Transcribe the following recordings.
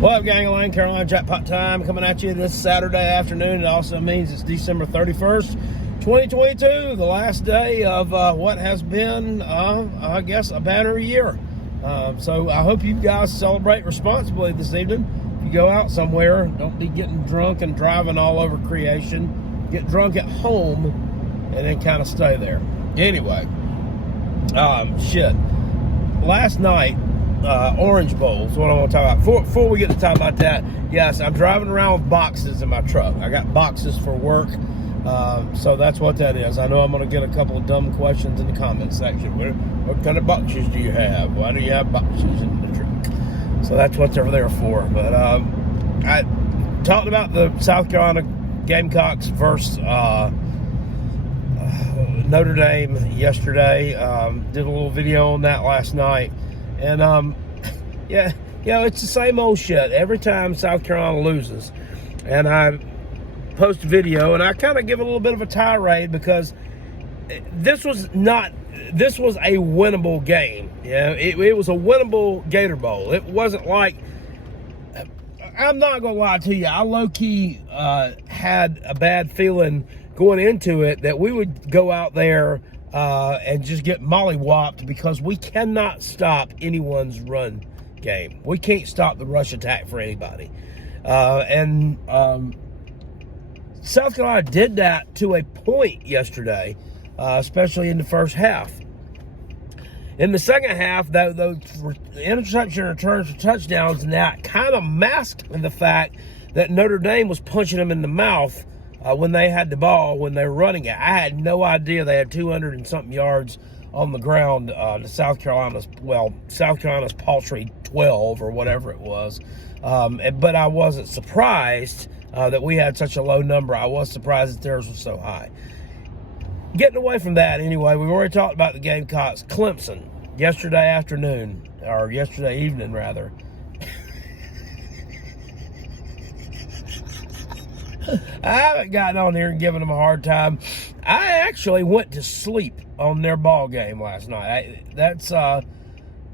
What up, gang of Lane, Carolina Jackpot time coming at you this Saturday afternoon. It also means it's December 31st, 2022, the last day of what has been, I guess, a banner year. So I hope you guys celebrate responsibly this evening. If you go out somewhere, don't be getting drunk and driving all over creation. Get drunk at home and then kind of stay there. Anyway, last night, Orange Bowl is what I want to talk about. Before we get to talk about that, yes, I'm driving around with boxes in my truck. I got boxes for work, so that's what that is. I know I'm going to get a couple of dumb questions in the comment section. What kind of boxes do you have? Why do you have boxes in the truck? So that's what they're there for. But I talked about the South Carolina Gamecocks versus Notre Dame yesterday. Did a little video on that last night. And, it's the same old shit every time South Carolina loses. And I post a video, and I kind of give a little bit of a tirade because this was a winnable game. It was a winnable Gator Bowl. It wasn't like, I'm not going to lie to you, I low-key had a bad feeling going into it that we would go out there and just get mollywopped because we cannot stop anyone's run game. We can't stop the rush attack for anybody. South Carolina did that to a point yesterday, especially in the first half. In the second half, those interception returns for touchdowns, and that kind of masked the fact that Notre Dame was punching them in the mouth when they had the ball, when they were running it. I had no idea they had 200 and something yards on the ground to South Carolina's paltry 12 or whatever it was. But I wasn't surprised that we had such a low number. I was surprised that theirs was so high. Getting away from that anyway, we've already talked about the Gamecocks. Clemson, yesterday evening rather. I haven't gotten on here and given them a hard time. I actually went to sleep on their ball game last night.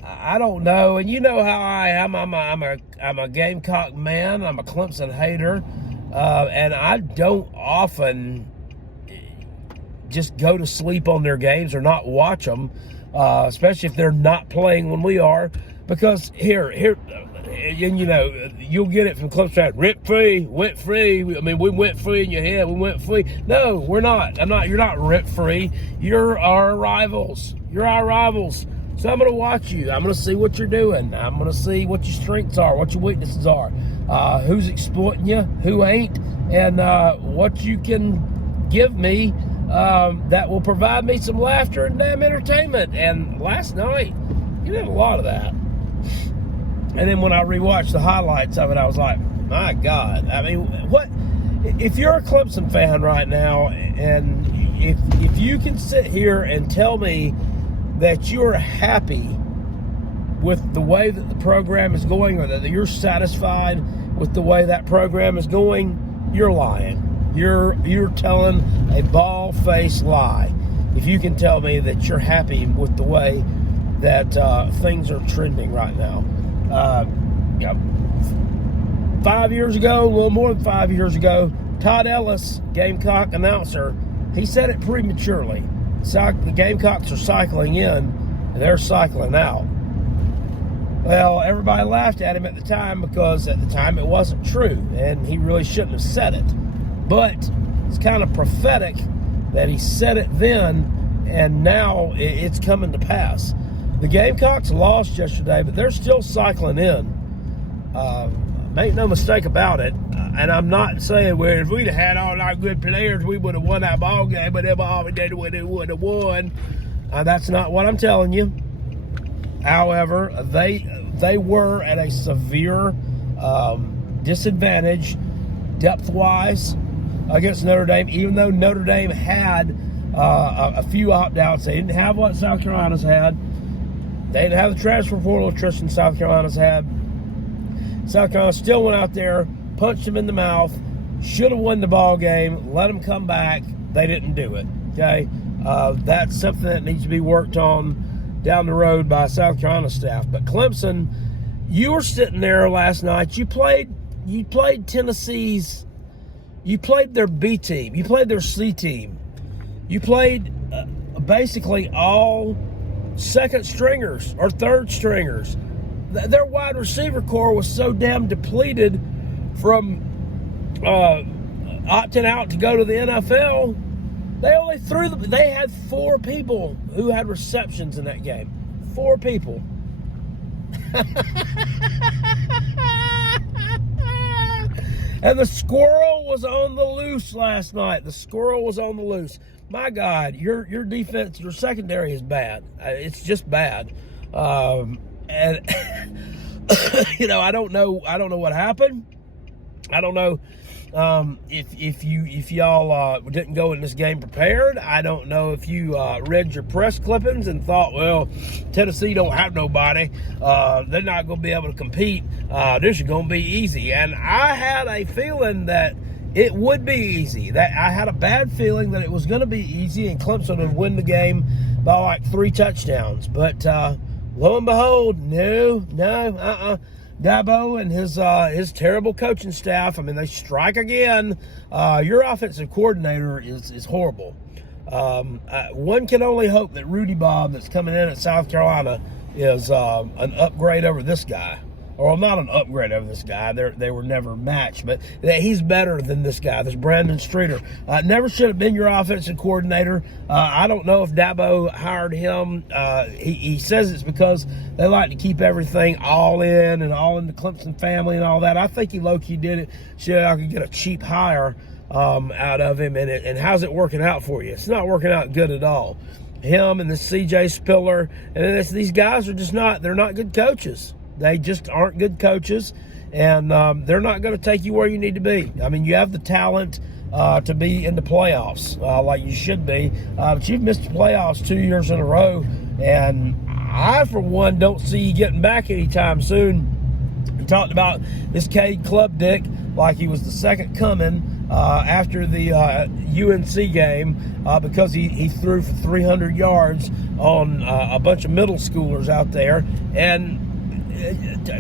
I don't know, and you know how I am. I'm a Gamecock man. I'm a Clemson hater, and I don't often just go to sleep on their games or not watch them, especially if they're not playing when we are. Because here. And you'll get it from Clemson. Rip free, went free. I mean, we went free in your head. We went free. No, we're not. You're not rip free. You're our rivals. You're our rivals. So I'm going to watch you. I'm going to see what you're doing. I'm going to see what your strengths are, what your weaknesses are, who's exploiting you, who ain't, and what you can give me that will provide me some laughter and damn entertainment. And last night, you did a lot of that. And then when I rewatched the highlights of it, I was like, my God. I mean, what? If you're a Clemson fan right now, and if you can sit here and tell me that you're happy with the way that the program is going, or that you're satisfied with the way that program is going, you're lying. You're telling a bald-faced lie. If you can tell me that you're happy with the way that things are trending right now. 5 years ago, a little more than 5 years ago, Todd Ellis, Gamecock announcer, he said it prematurely. The Gamecocks are cycling in, and they're cycling out. Well, everybody laughed at him at the time because at the time it wasn't true, and he really shouldn't have said it. But it's kind of prophetic that he said it then, and now it's coming to pass. The Gamecocks lost yesterday, but they're still cycling in. Make no mistake about it. And I'm not saying, well, if we'd have had all our good players, we would have won that ball game, but if all we did, we would have won. That's not what I'm telling you. However, they were at a severe disadvantage depth-wise against Notre Dame, even though Notre Dame had a few opt-outs. They didn't have what South Carolina's had. They didn't have the transfer portal attrition South Carolina's had. South Carolina still went out there, punched them in the mouth, should have won the ball game, let them come back. They didn't do it, okay? That's something that needs to be worked on down the road by South Carolina staff. But Clemson you were sitting there last night. You played Tennessee's. You played their B team. You played their C team. You played basically all second stringers or third stringers. Their wide receiver core was so damn depleted from opting out to go to the NFL. They only they had 4 people who had receptions in that game. 4 people. And the squirrel was on the loose last night. The squirrel was on the loose. My God, your defense, your secondary is bad. It's just bad. And I don't know what happened. I don't know if y'all didn't go in this game prepared. I don't know if you read your press clippings and thought, well, Tennessee don't have nobody. They're not going to be able to compete. This is going to be easy. And I had a feeling that it would be easy. That I had a bad feeling that it was going to be easy and Clemson would win the game by like 3 touchdowns. But lo and behold, no. Dabo and his terrible coaching staff, I mean, they strike again. Your offensive coordinator is horrible. One can only hope that Rudy Bob, that's coming in at South Carolina, is an upgrade over this guy. Or not an upgrade over this guy. They were never matched, but he's better than this guy, this Brandon Streeter. Never should have been your offensive coordinator. I don't know if Dabo hired him. He says it's because they like to keep everything all in and all in the Clemson family and all that. I think he low-key did it so I could get a cheap hire out of him. And how's it working out for you? It's not working out good at all. Him and the C.J. Spiller, and these guys are just they're not good coaches. They just aren't good coaches, and they're not going to take you where you need to be. I mean, you have the talent to be in the playoffs like you should be, but you've missed the playoffs 2 years in a row, and I, for one, don't see you getting back anytime soon. He talked about this Cade Klubnik like he was the second coming after the UNC game because he threw for 300 yards on a bunch of middle schoolers out there, and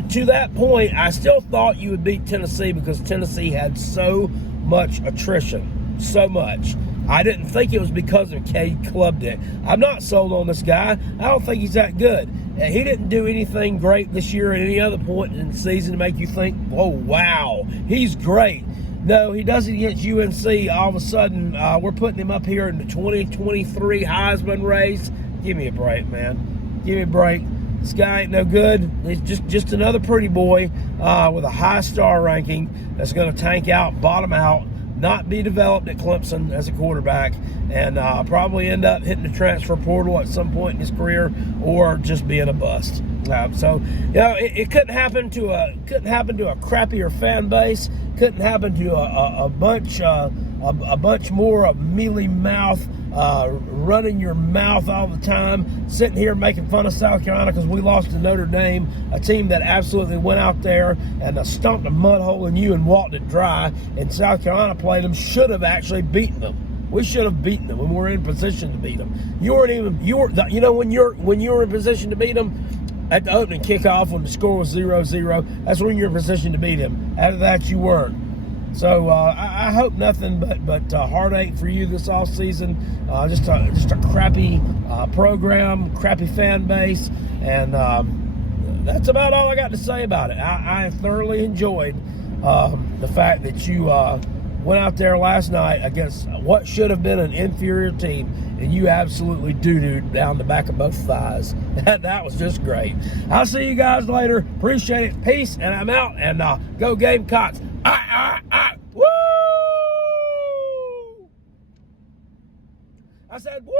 to that point, I still thought you would beat Tennessee because Tennessee had so much attrition. So much. I didn't think it was because of Cade Klubnik. I'm not sold on this guy. I don't think he's that good. He didn't do anything great this year at any other point in the season to make you think, oh, wow, he's great. No, he does it against UNC. All of a sudden, we're putting him up here in the 2023 Heisman race. Give me a break, man. Give me a break. This guy ain't no good. He's just another pretty boy with a high star ranking that's going to tank out, bottom out, not be developed at Clemson as a quarterback, and probably end up hitting the transfer portal at some point in his career, or just being a bust. So, it couldn't happen to a crappier fan base. Couldn't happen to a bunch more of mealy mouth, running your mouth all the time, sitting here making fun of South Carolina because we lost to Notre Dame, a team that absolutely went out there and stomped a mud hole in you and walked it dry. And South Carolina played them, should have actually beaten them. We should have beaten them when we were in position to beat them. When you were in position to beat them. At the opening kickoff, when the score was 0-0, that's when you're in position to beat him. After that, you weren't. So I hope nothing but heartache for you this off season. Just a crappy program, crappy fan base, and that's about all I got to say about it. I thoroughly enjoyed the fact that you went out there last night against what should have been an inferior team, and you absolutely doo-dooed down the back of both thighs. That was just great. I'll see you guys later. Appreciate it. Peace, and I'm out. And go Gamecocks. Woo! I said, woo!